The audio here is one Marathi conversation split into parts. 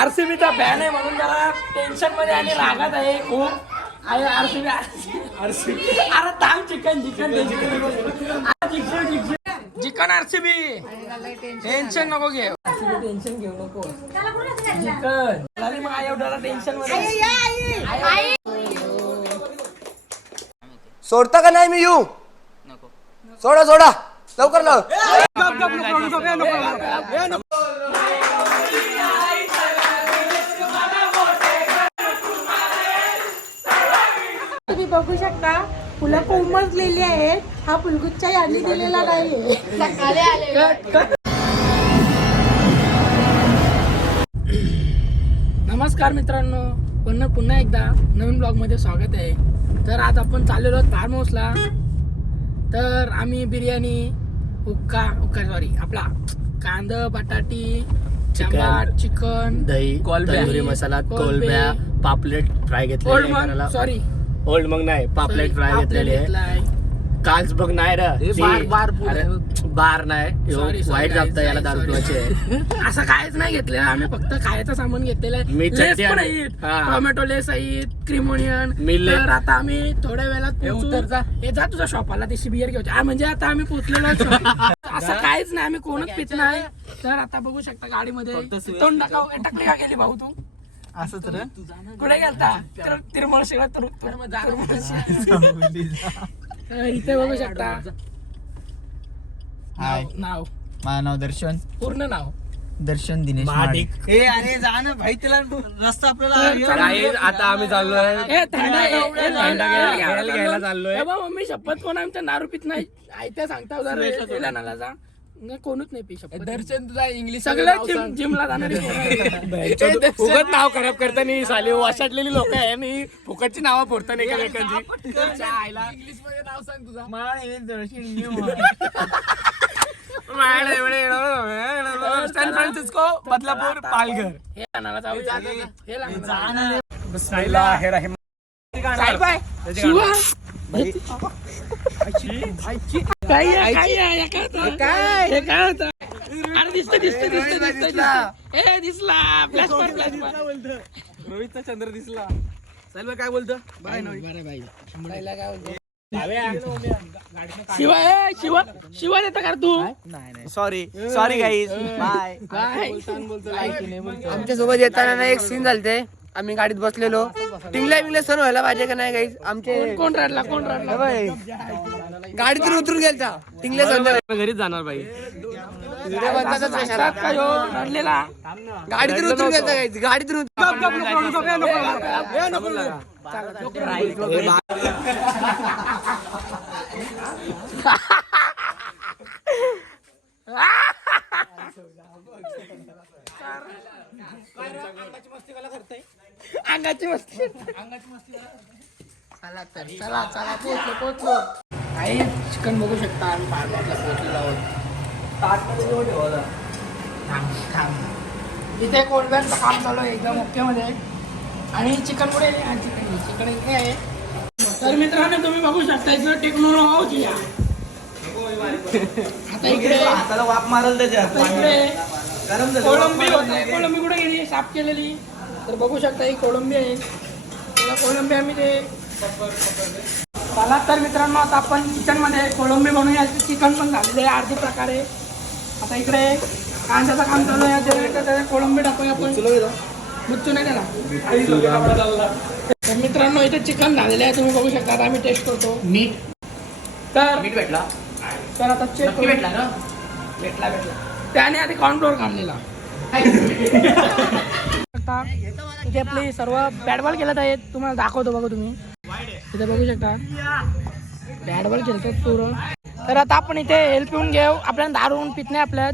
आरसीबीचा फॅन आहे म्हणून जरा टेन्शन मध्ये आणि रागात आहे खूप. आरसीबी अरे थांब चिकन चिकन आरसीबी टेन्शन नको घेऊ. टेन्शन घेऊ नको चिकन मग एवढ्याला टेन्शन मध्ये सोडता का नाही मी येऊ? सोडा सोडा लवकर लाव. तुम्ही बघू शकता फुलं कोमजलेली आहेत. हा फुलगुच्छा यांनी दिलेला नाहीये. नमस्कार मित्रांनो, पुन्हा एकदा नवीन ब्लॉग मध्ये स्वागत आहे. तर आज आपण चाललेलो आहोत फार्म हाऊसला. तर आम्ही बिर्याणी सॉरी आपला कांदा बटाटी चिकन दही तंदुरी मसाला कोलब्या पापलेट फ्राय घेतलेले. सॉरी ओल्ड मग नाही पापलेट फ्राय घेतलेले आहे. कालच बघ नाही रे बार नाही वाईट जागतं याला दारू पिवायचे. असं काहीच नाही घेतलेलं आम्ही, फक्त खायचं सामान घेतलेलं आहे. टोमॅटो लेस आहेत, क्रिमोनियन. तर आता आम्ही थोड्या वेळात हे जा तुझ्या शॉपाला देशी बियर घेऊ. म्हणजे आता आम्ही पोहोचलेलो असं काहीच नाही, आम्ही कोणच पित नाही. तर आता बघू शकता गाडीमध्ये तोंड टाकली का गेली भाऊ तू? असं तर कुठे गेलता? तिरुमळ शिवाय इथे बघू शकता. नाव माझं नाव दर्शन. पूर्ण नाव दर्शन दिनेश महाडिक. अरे जा ना भाई, तिला रस्ता आपल्याला. आता आम्ही चाललोय घ्यायला चाललोय. मम्मी शपथ कोण आमच्या दारू पित नाही. आयत्या सांगता नाला जा कोणच नाही पी शपथ. दर्शन तुझा इंग्लिश सगळं जिमला जाणारी फुकट नाव खराब करताना साली वाशाटलेली लोक आहे आणि फुकटची नावं फोडताना एकामेकांची. इंग्लिश मध्ये नाव सांग तुझा. San Francisco Badlapur Palghar. हे आणायला जाऊ दिसला रोहितचा चंद्र दिसला. साहेब काय बोलतो? शिवा देता का तू? Sorry guys bye. आमच्या सोबत येताना ना एक सीन झालते. आम्ही गाडीत बसलेलो, टिंगल्या सण व्हायला पाहिजे का नाही गाईज. आमचे कोण रडला गाडीतून उतरून गेलता टिंगल्या सण. घरीच जाणार भाई. रडलेला गाडीतून उतरून गेलता गाईज. गाडीतून अंगाची मस्ती चला पोहोचलो. काही चिकन बघू शकता. आम्ही फार्महाऊसला पोहोचलेलो आहोत. इथे कोलब्यांचं काम चालू आहे एकदम ओके मध्ये. आणि चिकन पुढे चिकन इथे आहे. तर मित्रांनो तुम्ही बघू शकता इथं टेक्नॉलॉजी. आता इकडे हाताला वाप मारल त्याच्यात. कोळंबी कुठे गेली साफ केलेली. तर बघू शकता ही कोळंबी आहे. कोळंबी आम्ही ते चला. तर मित्रांनो आता आपण किचन मध्ये कोळंबी बनवूया. चिकन पण झालेलं आहे अर्धी प्रकारे. आता इकडे कांद्याचं काम चालू आहे. कोळंबी टाकूया आपण. बुच्चू नाही त्याला. तर मित्रांनो इथे चिकन झालेलं आहे तुम्ही बघू शकता. आता आम्ही टेस्ट करतो. मीठ भेटला. तर आता चेक भेटला ना. भेटला त्याने आधी कॉर्नफ्लोअर काढलेला. इथे आपली सर्व बॅट बॉल खेळत आहेत. तुम्हाला दाखवतो बघा तुम्ही इथे बघू शकता बॅट बॉल खेळतात पूर्ण. तर आता आपण इथे हेल्प येऊन घेऊ. आपल्याला दारून पित नाही आपल्यात.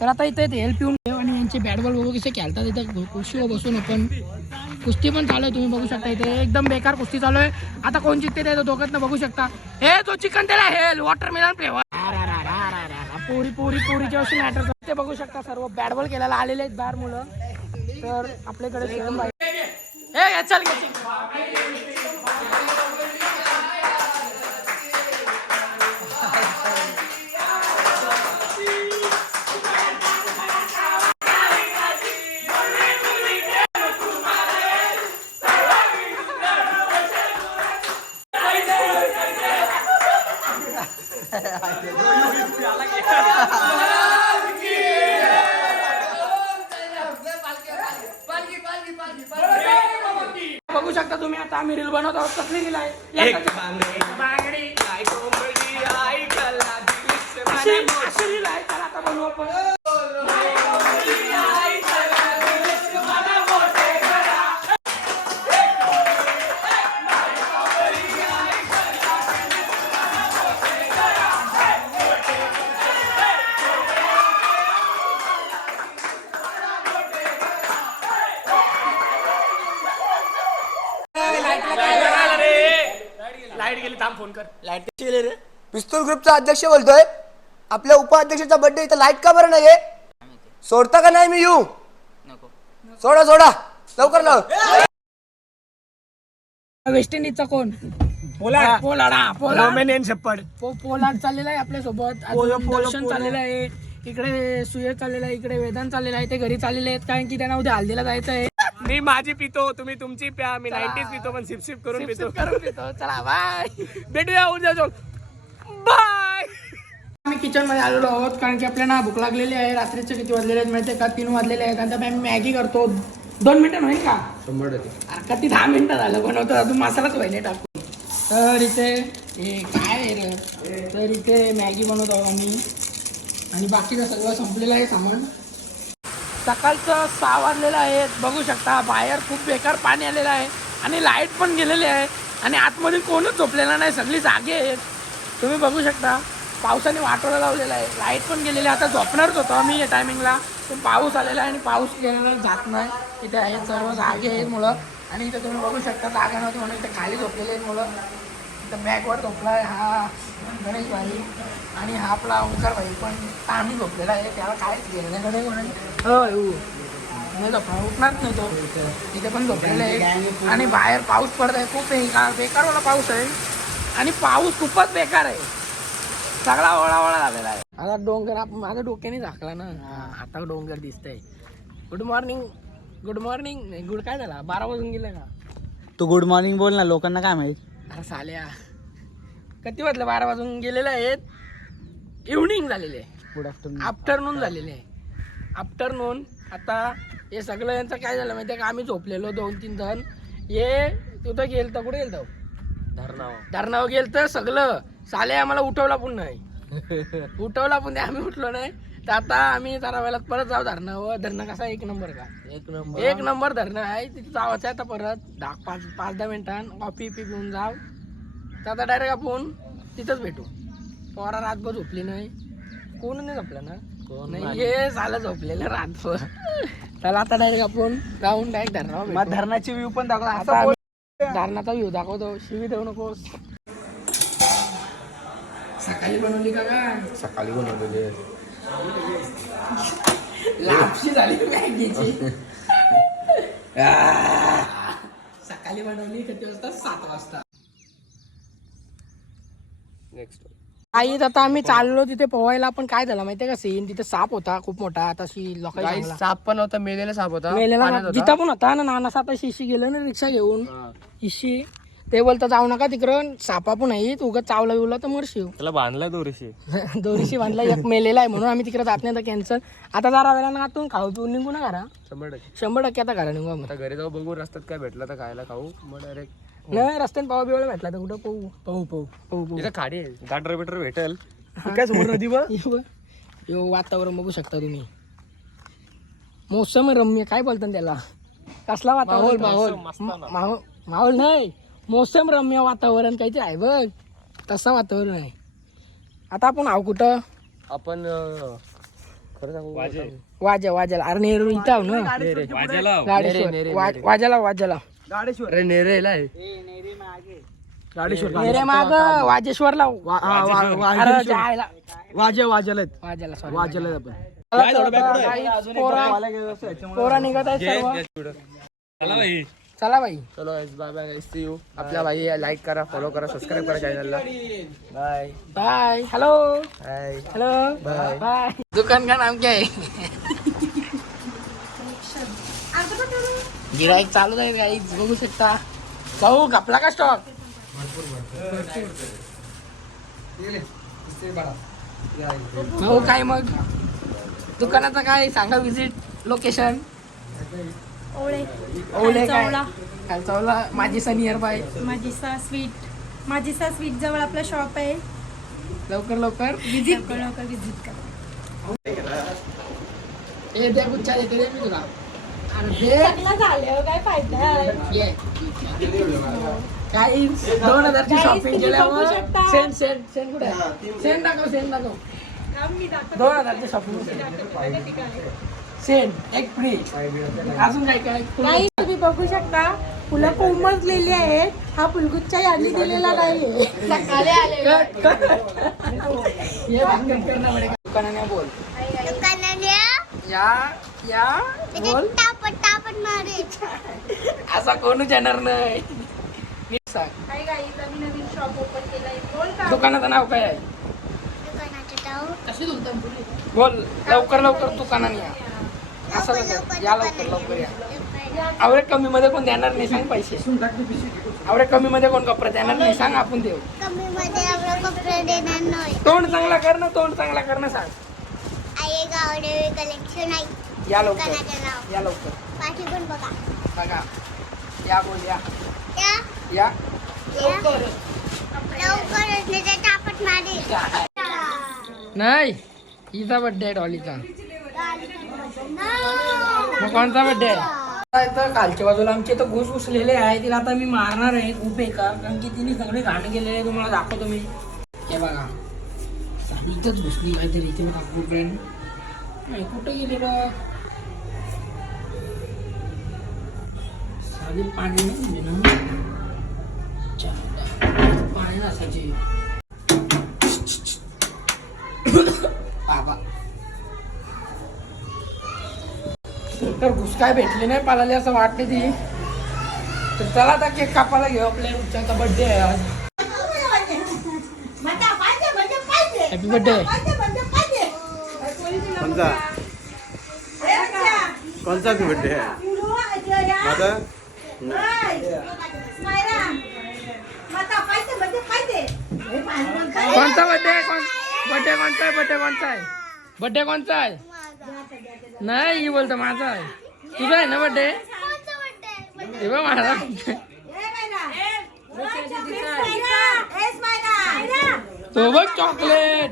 तर आता इथे हेल्प येऊन घेऊ आणि यांचे बॅट बॉल बघू कसे खेळतात. इथे कुस्तीवर बसून आपण कुस्ती पण चालू आहे तुम्ही बघू शकता. इथे एकदम बेकार कुस्ती चालू आहे. आता कोण जिंकते ते दोघांना बघू शकता. हे जो चिकन त्याला हेल वॉटरमेलन फ्लेवर पुरीची अशी मॅटर. ते बघू शकता सर्व बॅट बॉल खेळायला आलेले आहेत बाहेर मुलं. तर आपल्याकडे चल बघू शकता तुम्ही आता आम्ही रील बनवत आहोत. कसली रील आहे? बांगडी. अशी रील आहे. चला आता बनवू आपण. लाईट गेली, थांब फोन कर. लाईट कशी गेली रे? पिस्तूल ग्रुपचा अध्यक्ष बोलतोय. आपल्या उपाध्यक्षाचा बर्थडे इथं लाईट का बरं नाहीये? सोडता का नाही मी येऊ? सोडा सोडा लवकर लाव. वेस्ट इंडिजचा कोण? पोलार्ड. पोलार्ड. रोमेनियन शेपर्ड. पोलार्ड चाललेला आहे आपल्या सोबत. दर्शन चाललेलं आहे. इकडे सुयश चाललेला आहे. इकडे वेदांत चाललेला आहे. ते घरी चाललेले आहेत कारण की त्यांना उद्या हल्दीला जायचं आहे. मी माझी पितो, तुम्ही तुमची प्या. मी 90s पितो पण सिप करून पितो. चला बाय. भेटूया उद्या जाऊन. बाय. आम्ही किचन मध्ये आलेलो आहोत कारण की आपल्याला भूक लागलेली आहे. रात्रीचे किती वाजलेले आहेत माहिती आहे का? 3 वाजलेले आहेत. आणि आम्ही मॅगी करतो. 2 मिनिटं होईल का? 100%. का ती 10 मिनिटं झालं बनवतो. अजून मसालाच व्हायला टाकतो. तर इथे हे काय आहे रे? तर इथे मॅगी बनवतो आहोत आम्ही. आणि बाकीचं सगळं संपलेलं आहे सामान. सकाळचं 6 वाजलेलं आहे. बघू शकता बाहेर खूप बेकार पाणी आलेलं आहे. आणि लाईट पण गेलेली आहे. आणि आतमध्ये कोणच झोपलेला नाही. सगळी जागे आहेत. तुम्ही बघू शकता पावसाने वाटोळा लावलेला आहे. लाईट पण गेलेली आहे. आता झोपणारच होतो आम्ही या टायमिंगला. पण पाऊस आलेला आहे आणि पाऊस गेलेला जात नाही. इथे आहेत सर्व जागे आहेत मुलं. आणि इथे तुम्ही बघू शकता जागा नव्हती म्हणून इथे खाली झोपलेले आहेत मुलं. इथं बॅगवर झोपला आहे हा गणेश भाई. आणि हा आपला ओंकार भाई पण आम्ही झोपलेला आहे. त्याला काहीच गेलं नाही. गणेश म्हणून नाही झोपणार, उठणारच नाही तो. इथे पण झोपलेलं आहे. आणि बाहेर पाऊस पडत आहे. खूप बेकारवाला पाऊस आहे. आणि पाऊस खूपच बेकार आहे. सगळा ओळा झालेला आहे. आता डोंगर माझ्या डोक्याने झाकला ना. आता डोंगर दिसतंय. Good morning. Good morning. Good काय झाला? 12 वाजून गेलं का? तू गुड मॉर्निंग बोल ना, लोकांना काय माहित. अरे साल्या किती वाजलं? 12 वाजून गेलेले आहेत. इव्हनिंग झालेले आहे. Good afternoon. आफ्टरनून झालेले आहे. आफ्टरनून. आता हे सगळं यांचं काय झालं माहिती आहे का? आम्ही झोपलेलो 2-3 जण. हे तिथं गेलं तर कुठे गेलं? धरणावर गेलं तर सगळं साले आम्हाला उठवला पण नाही. उठवला पण नाही. आम्ही उठलो नाही. तर आता आम्ही जरा वेळात परत जाऊ धरणावर. धरणं कसा 1 नंबर का? 1 नंबर धरणं आहे. तिथे जावायचं आहे आता परत 5-10 मिनिटांनी कॉफी पिऊन जाऊ. तर आता डायरेक्ट आपण तिथंच भेटू. पोरा रातभर झोपली नाही. कोण नाही झोपलं ना? नाही हे झालं झोपलेलं रातभर. त्याला आता डायरेक्ट आपण जाऊन डायरेक्ट धरणावर. धरणाची व्ह्यू पण दाखव. आता आम्ही धरणाचा व्ह्यू दाखवतो. शिवी देऊ नकोस. सकाळी बनवली का काय? सकाळी बनवलेली. लापशी झाली मॅगीची. सकाळी बनवली किती वाजता? 7 वाजता. नेक्स्ट आईत आता आम्ही चाललो तिथे पोहायला. पण काय झालं माहितीये का सीन? तिथे साप होता खूप मोठा. तशी लोकांनी साप पण होता. मेलेला साप होता. मेलेला जिता पण होता ना. नाना आता शिशी गेलं ना रिक्षा घेऊन. शिशी ते बोलतं जाऊ नका तिकडं. सापा पण आहे. उगाच चावला बिवला तर मरशीव. त्याला बांधला दोरीशी. दोरीशी बांधला. एक मेलेला आहे म्हणून आम्ही तिकडे जात नाही. आता कॅन्सल. आता जरा वेळा ना आतून खाऊ पिऊन निघू ना घरा. 100% आता घरा निघू. आता घरी जाऊ बघू रस्त्यात काय भेटलं तर खायला खाऊ. मग डायरेक्ट नाही रस्त्यात पाव बिवायला भेटला तर कुठं पाहू. इथं खाडी आहे. गाटर बिटर भेटेल. काय समोर नदी बघ. यो वातावरण बघू शकता तुम्ही. मोसम रम्य काय बोलतात त्याला? कसला वातावरण? माहोल नाही. मोसम रम्य वातावरण काहीतरी आहे बघ. तसं वातावरण आहे. आता आपण आहो कुठं? आपण खरं सांगू वाजेला. अरे नेहरू इथं आहो ना. वाजेला. अरे नेरेला आहे. नेरे माग वाजेश्वरला. वाजेला पोरा निघत आहे सर्व. चला भाई. चलो बाय बाय. C you. आपल्या भाई लाईक करा, फॉलो करा, सबस्क्राईब करा चॅनलला. Bye bye. Hello bye. दुकान का नाम क्या है? गिराईक चालू आहे गाईज बघू शकता. भाऊ घपला का स्टॉक? भाऊ काय मग दुकानाचं काय सांगा? विजिट लोकेशन ओळे ओले काय खालचवला. खालचवला माझी नियर बाय. माझी सा स्वीट जवळ आपलं शॉप आहे. लवकर लवकर लवकर लवकर विजिट करा. हे द्या गुच्छा देते रे मी तुला. अरे दे. चांगला झाल्यावर काय फायदा आहे. ये. काही 2000 ची Guys, शॉपिंग तुम्ही केल्यावर बघू शकता. सेंड कुठे सेंड दाखव. 2000 ची शॉपिंग सेंड एक फ्री. अजून काय काय नाही तुम्ही बघू शकता फुलं कोमजलेली आहेत. हा फुलगुच्छा यांनी दिलेला नाहीये. कट कट ये बात करना पडेगा. दुकानाने बोल या बोल. असा कोणच येणार नाही. नीट सांग. हाय गाईज, आम्ही नवीन शॉप ओपन केलाय. बोल का? दुकानाचं नाव काय आहे बोल. लवकर लवकर दुकानाने या. असं लवकर या. लवकर लवकर या. आवडे कमी मध्ये कोण देणार नाही सांग पैसे. आवडे कमी मध्ये कोण कपडे देणार नाही सांग आपण देऊ. तोंड चांगला कर ना. तोंड चांगला कर ना सांग. कलेक्शन आहे या लवकर दुकानाचं नाव. या लवकर पाठी पण बघा. बघा. या बोल या या या लवकरच नाही तर टापट मारे. नाही. हिचा बर्थडे आहे डॉलीचा. मग कोणता बर्थडे आहे. तर खालच्या बाजूला आमचे तर घुस घुसलेले आहे. तिला आता मी मारणार आहे खूप आहे का कारण की तिने सगळे घाण केलेले आहे. तुम्हाला दाखवतो मी. हे बघा इथंच घुसली काहीतरी. इथे बघा फ्रेंड नाही कुठे गेलेलं. साधी पाणी नाही ना. पाणी नसायचे बाबा. तर घुसकाय भेटले नाही पालाले असं वाटते ती. तर चला आता केक कापायला घेऊ. आपल्या रुपचाचा बर्थडे आहे आज. Happy birthday. कोणता बर्थडे आहे माझा. कोणता बर्थडे बर्थडे कोणता आहे. बर्थडे कोणता आहे. नाही ही बोलतो माझा आहे. तुझा आहे ना बर्थडे. हे बघ माझा. तो बघ चॉकलेट.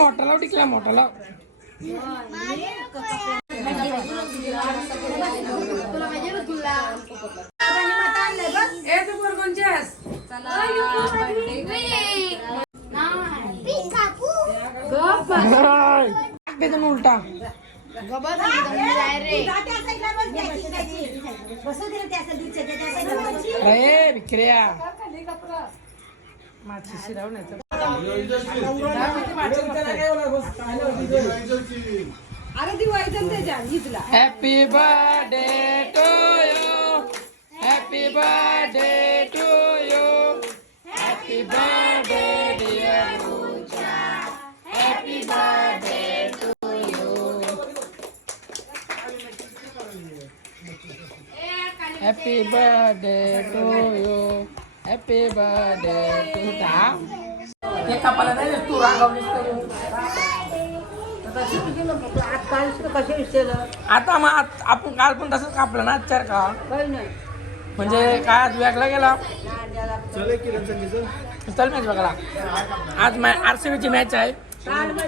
मोठाला टिकला मोठाला. उलटा अरे विक्रिया माझी शिराव नाही. Happy birthday to you. Happy birthday to you. Happy birthday dear Pooja. Happy birthday to you. Happy birthday to you. Happy birthday to दा. हे कापायला नाही तू रागावलीस. आता मग आपण काल पण तसंच कापलं ना आजच्या का म्हणजे काय आज वेगळा गेला. चल मॅच बघायला. आज RCB ची मॅच आहे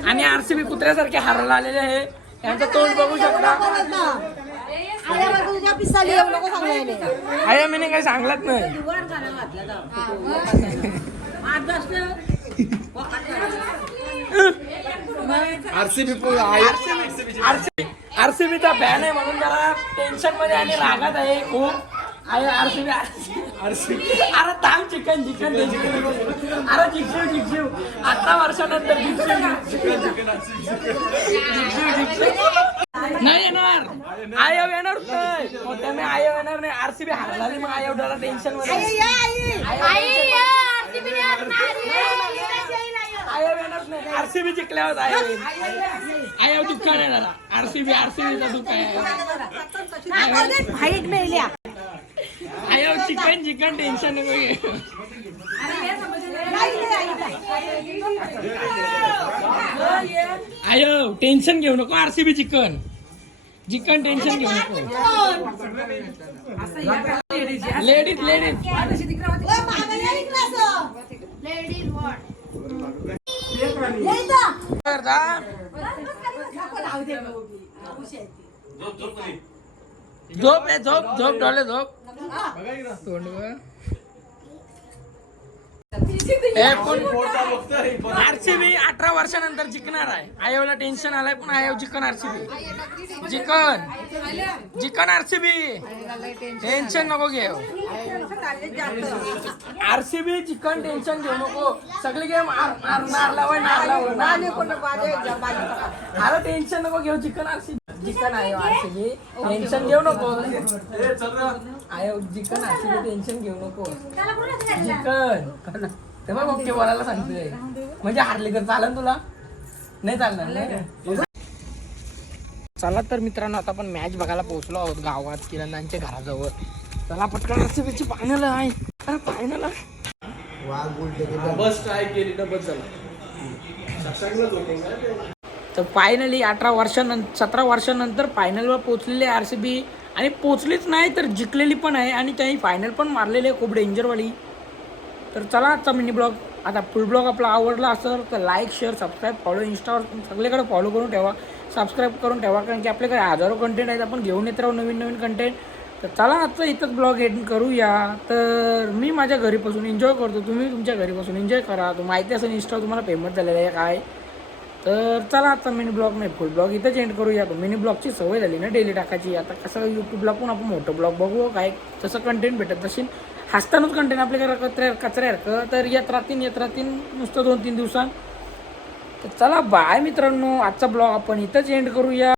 आणि RCB कुत्र्यासारखे हारायला आलेले आहे. यांचं तोंड बघू शकता. आया मी काही सांगलंच नाही. RCBचा फॅन आहे म्हणून जरा टेन्शन मध्ये आणि रागात आहे खूप. RCB अरे थांब. चिकन अरे जिक्षू आता वर्षानंतर नाही येणार. आयव येणार नाही. मोठ्या मी आयव येणार नाही. RCB हारला मग आयव जरा टेन्शन मध्ये. आयव येणार नाही. RCB जिंकल्यावर आयव दुःख नाही झाला. RCBचा दुःख आहे. आयव चिकन टेन्शन नको. आयव टेन्शन घेऊ नको. RCB चिकन चिकन टेन्शन घेऊ नको. लेडीज झोप डोले झोप. आरसीबी 18 वर्षानंतर जिंकणार आहे. आयोला टेन्शन आलाय पण आयो जिंकन आरसीबी जिंकन आरसीबी टेन्शन नको घेऊ. आरसीबी चिकन टेन्शन घेऊ नको. सगळे गेम अरे टेन्शन नको घेऊ. चिकन आहे आरसीबी टेन्शन घेऊ नको. आयो चिकन आरसीबी टेन्शन घेऊ नको. चिकन तेव्हा मग ते बोलायला सांगतोय म्हणजे हारली तर चालेल तुला नाही चालणार नाही. चला तर मित्रांनो आता आपण मॅच बघायला पोहोचलो आहोत गावात किरणदांच्या घराजवळ. चला पटकन आरसीबीची फायनल आहे. अरे फायनल बस ट्राय केली तर बस झालं. तर फायनली 17 वर्षानंतर फायनलवर पोहोचलेली आहे आरसीबी. आणि पोहोचलीच नाही तर जिंकलेली पण आहे आणि त्याही फायनल पण मारलेली आहे खूप डेंजरवाली. तर चला आजचा मिनी ब्लॉग आता फुल ब्लॉग आपला आवडला असेल तर लाईक शेअर सबस्क्राईब फॉलो इंस्टावर सगळीकडे फॉलो करून ठेवा. सबस्क्राईब करून ठेवा कारण की आपल्याकडे हजारो कंटेंट आहेत. आपण घेऊन येत राहू नवीन कंटेंट. तर चला आजचं इथंच ब्लॉग एंड करूया. तर मी माझ्या घरीपासून एन्जॉय करतो. तुम्ही तुमच्या घरीपासून एन्जॉय करा. तो माहिती असेल इंस्टा तुम्हाला फेमस झालेलं आहे काय. तर चला आजचा मिनी ब्लॉग नाही फुल ब्लॉग इथंच एंड करूया. मिनी ब्लॉगची सवय झाली ना डेली टाकायची. आता कसं यूट्यूबला पण आपण मोठं ब्लॉग बघू काय तसं कंटेंट भेटत तशी हसतानाच कंटेंट आपल्याकडे कचऱ्यासारखं. तर येत राहतील नुसतं 2-3 दिवसांत. तर चला बाय मित्रांनो. आजचा ब्लॉग आपण इथंच एंड करूया.